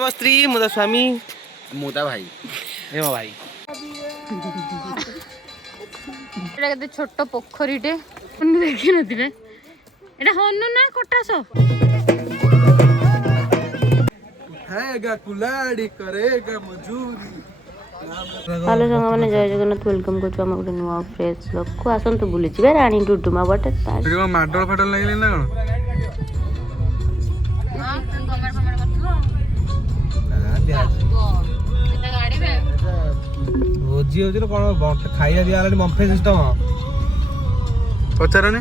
मो स्त्री मुदा स्वामी मुदा भाई ए मो भाई এটা কেতে ছোট পোখরীটে তুমি দেখি নথিবে এটা হনু না কটাস उठाएगा कुलाड़ी करेगा मजूरी। हेलो संग माने जय जगन्नाथ वेलकम करछु हम गोटे नुआ फ्रेश ब्लॉग को आसंतु बुली छिबे रानी डुडुमा बटे ताज एडी माडल फाडल लागले ना कोन भोजी होजी कोन खाइया दिया वाला बम्फे सिस्टम पचारने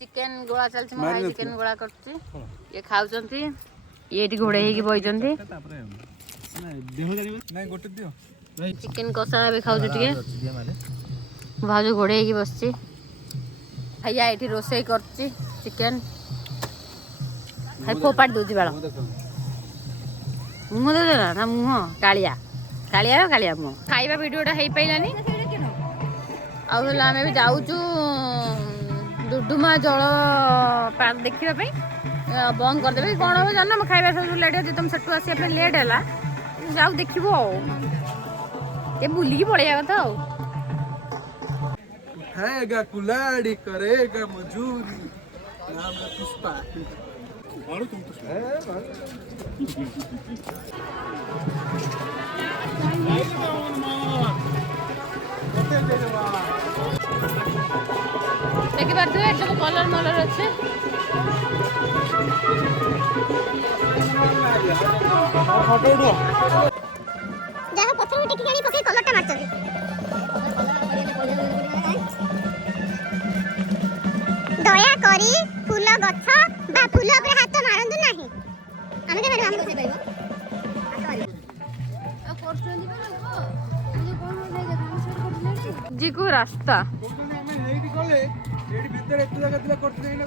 चिकन गोळा चलछि म भाई चिकन गोळा करछि ये खाउचंती ये एठी घोड़े हेकी बइचंती चिकन कषा भी खाऊ टे भाज घोड़े की बस भैया ये रोसे कर चिकेन फोपाड़ दूसरी बाड़ मुह दे ना मुह कालिया कालिया कालिया मुह खाइबा वीडियोटा हो पाइलानी आम भी जाऊँ डुडुमा जल पार्क देखा बंद करदे कौन हम जान खाइबा सब लेट हो तुम सेठू आसा लेट है जाऊ देखो ये बुलिकी पड़िया कथा उठाएगा कुलाड़ी करेगा मजूरी नाम है पुष्पा मारो तुम तो देखि पारथि ए सब कलर मलर अछि फोटो उठो जहाँ पत्थर में टिकी जानी पके कलरटा मारछथि दया करी फूल गछ बा फूल ऊपर हाथ मारंतु नाही आमे के मारबा हम से कहबो आ करछन दिबा जे कोन जी को रास्ता ଆମେ ହେଇଠି ଗଲେ ଏଠି ଭିତରେ ଏତେ ଜାଗା ଥିଲା କରିଥିଲେ ନା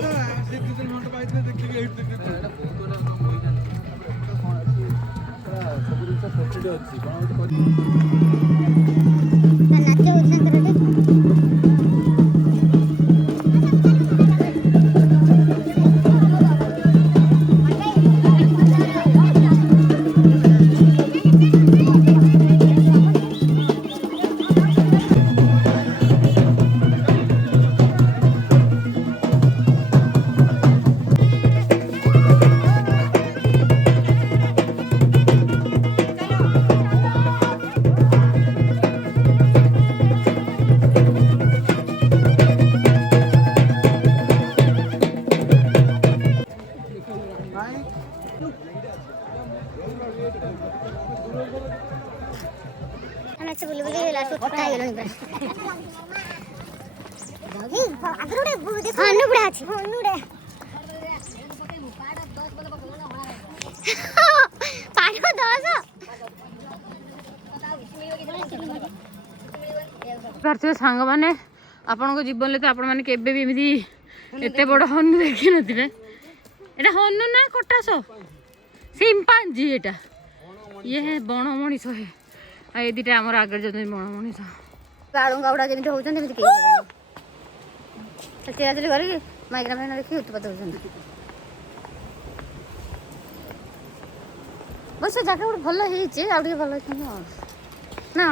ସେ କିଛି ଘଣ୍ଟା ପାଇଥିଲେ ଦେଖିକି ଏଇଠି ଦେଖିଥିଲେ ଏଟା ବହୁତ ବଡ଼ ହୋଇ ଜାଣିଛି ସବୁ ଜିନିଷ ସଠିକ ଅଛି କଣ ଗୋଟେ नाचे उछन करते अच्छे बुली बुली लास्ट उठा गेलनी बस नहीं अगरुडे बुदे हनुडा अछि हनुडे पाड़ो 10 पार्थिव सांग माने आपण को जीवन ले तो आपण माने केबे भी एमिति एते बड़ हनु देखि नथिबे एटा हनु ना कटास सिंपांजी एटा ये बण मणिष है आ ये दिटा हमर आगर जदि बण मणिष गाळुंगा उडा जेमिति होउछन जेमिति के चेरा चली करी माइग्रा में देखि उत्पत्ति होउछन बस जगह उड भलो हेछि आउडी भलो छन ना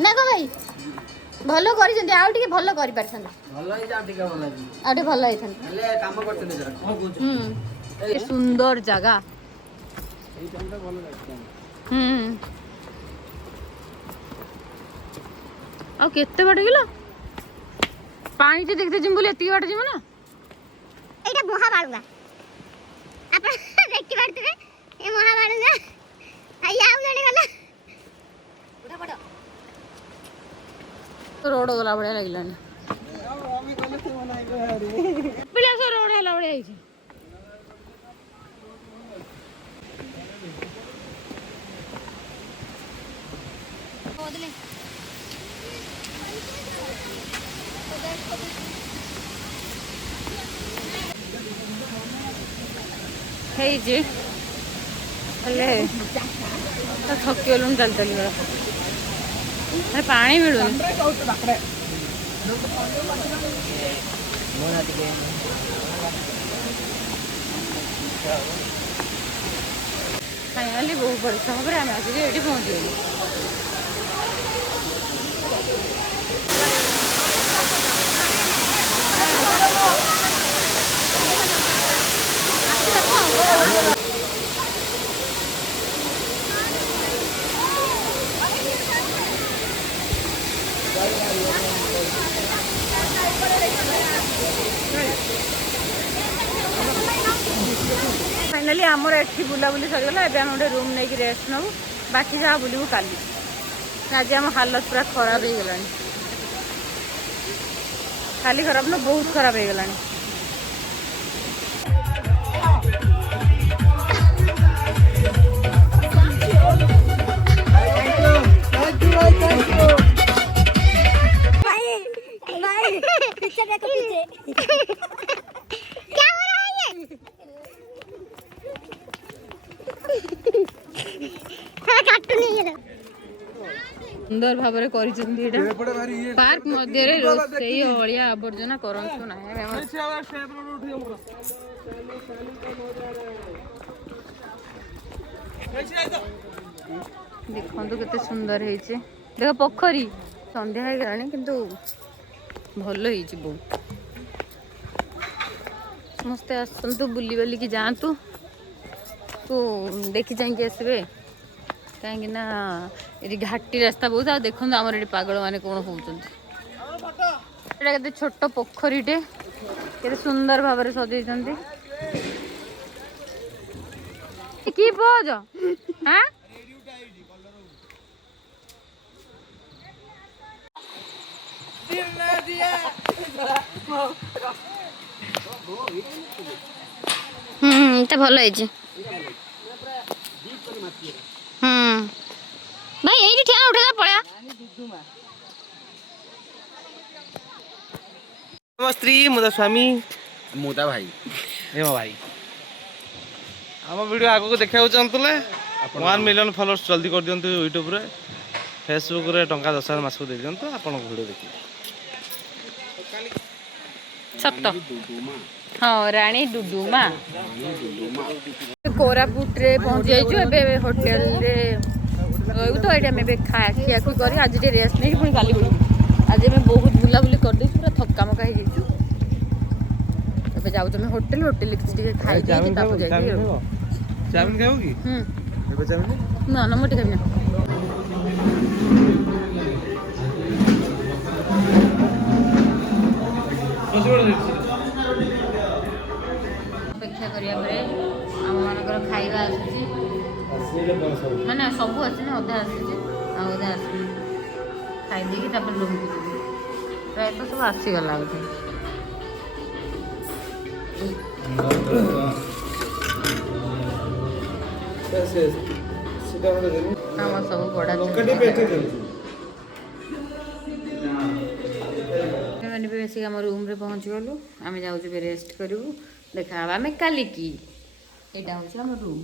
ना को भाई भलो करी जंती आउडी के भलो करी परछन भलो ही जा टिका भलो जी आउडी भलो हेछन ले काम करते जरा कोन बुझ ये सुंदर जगह ଏଇ ଟାଇମଟା ଭଲ ଲାଗିଛି आ केते बाटे गेलो पानी जे देखते जिम बोले एती बाटे जिम ना एटा मोहा बाळुंगा आपण देखि बाडतबे ए मोहा बाळुंगा आया आउ जणे गला उठा पडो रोड गला बढ़िया लागलानी ଆମେ ଗଲେ ସେ ମନାଇ ଗହାରେ पिला सो रोड हला बढ़िया आइछि ओदले हेई जी हेले तो थकी गलुन चल चली गला अरे पानी मिलुन फाइनाली बहुत परिश्रम पर आम आसिक ये पहुँचल। फाइनाली आमर एठी बुलाबुली सरीगला एबे हम गोटे रूम नहीं कि रेस्ट नबू बाकी जहाँ बुलू काली आज आम हालत पूरा खराब हो गलानी खाली खराब न बहुत खराब हो गलानी। क्या हो रहा है ये? काटू नहीं ये सुंदर भाव में करिसेंती एटा ଏପଟେ ଭାରି ଇଏ पार्क मध्य रे रोसई अलिया आवर्जना करंतु ना ଅଛି ଆଉ ଷ୍ଟେପ ରୋଡ ଉଠିବ ମୋର देखो केते सुंदर ହେଇଛି देख पोखरी संध्या हो गलानी किंतु भल ହେଇଛି बहुत समस्ते आसतु बुली बुली की जातु तो देखी जाइए आसबे कहीं ना ये घाटी रास्ता बहुत आ देखो आमर ये पागल मैंने कौन होते छोट पोखरीटे के सुंदर भाव में सजई कि पोज हाँ तो भल है भाई यही ठिया उठा पड़ा ମୋ ସ୍ତ୍ରୀ ମୋ ସ୍ୱାମୀ ମୁଁ ତା ଭାଇ ଏ ମୋ ଭାଇ ଆମ ଭିଡ଼ିଓ ଆଗକୁ ଦେଖିବାକୁ ଚାହୁଁଥିଲେ 1 ମିଲିୟନ ଫଲୋअर्स ଜଲ୍ଦି କରିଦିଅନ୍ତୁ ୟୁଟ୍ୟୁବରେ ଫେସବୁକରେ ଟଙ୍କା 10,000 ମାସକୁ ଦେଇଦିଅନ୍ତୁ ଆପଣଙ୍କ ଭିଡ଼ିଓ ଦେଖିବେ। सत हाँ राणी डुडुमा कोरापुट रे पहुंच जाइछु एबे होटल रे रहू तो एटा में खा खिया करी आज टे रेस्ट नहीं पुणी काली बुली आज मैं बहुत बुला बुली कर दे पूरा थक्का मका हो जाइछु एबे जाउ तुम होटल होटल किछि टे खाइ के ताप जाई चाउमिन खाओ की एबे चाउमिन ना ना मोटे खाबी ना अपेक्षा करिया परे आम मानकर खाइबा आसुची माने सब आसी ना अधा आसुची आ अधा आसुची खाइ देकी तापर रूम को जेबी प्राय तो सब आसी गला बोधे हम सब बड़ा मैंने बेसिक आम रूम रे पहुँच गलु आम जाऊँ रेस्ट करूँ देखा आम काली की यहाँ हूँ आम रूम